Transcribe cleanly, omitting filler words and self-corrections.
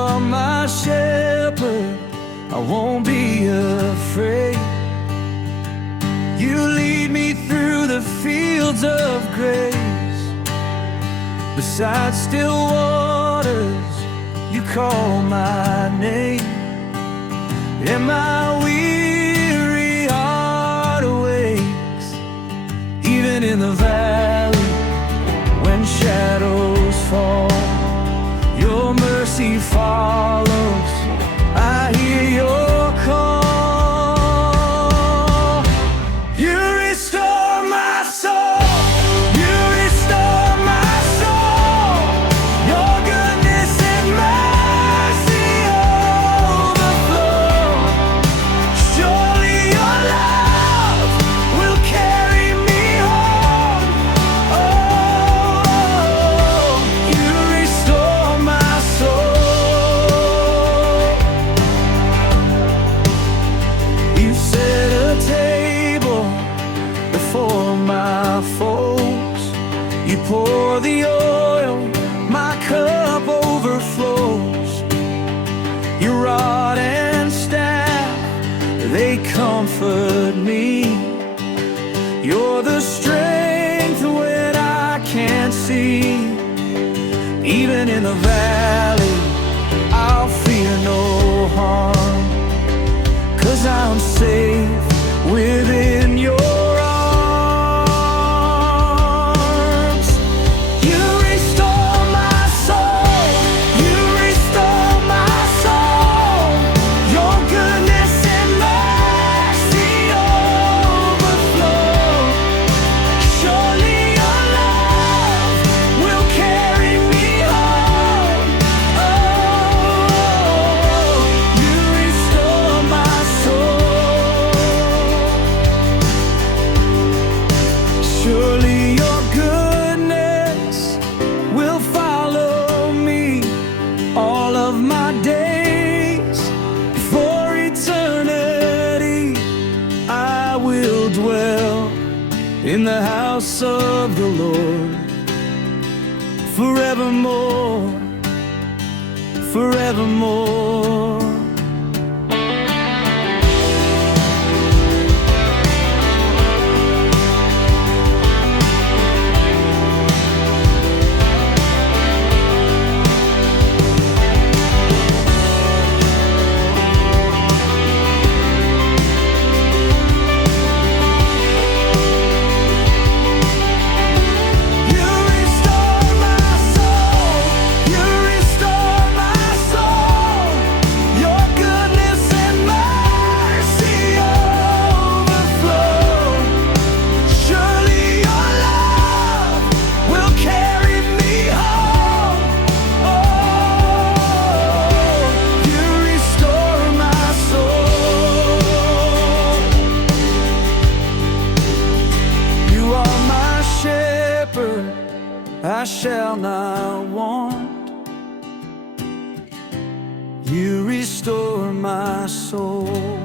are my shepherd, I won't be afraid. You lead me through the fields of grace. Beside still waters, you call my name. And my weary heart awakes, even in the valley when shadows fall. Your mercy follows, I hear your call. You restore my soul, you restore my soul. Your goodness and mercy overflow. Surely your love will carry me home. Oh, you restore my soul. You set a table before my foes. You pour the oil, my cup overflows. Your rod and staff, they comfort me. You're the strength when I can't see. Even in the valley, I'll fear no harm, 'cause I'm safe within your arms. You restore my soul, you restore my soul. Your goodness and mercy overflow. Surely your love will carry me home. Oh, you restore my soul. Surely your goodness will follow me all of my days. For eternity I will dwell in the house of the Lord forevermore, forevermore. You restore my soul, you restore my soul. Your goodness and mercy overflow. Surely your love will carry me home. Oh, you restore my soul. You are my shepherd, I shall not want. You restore my soul.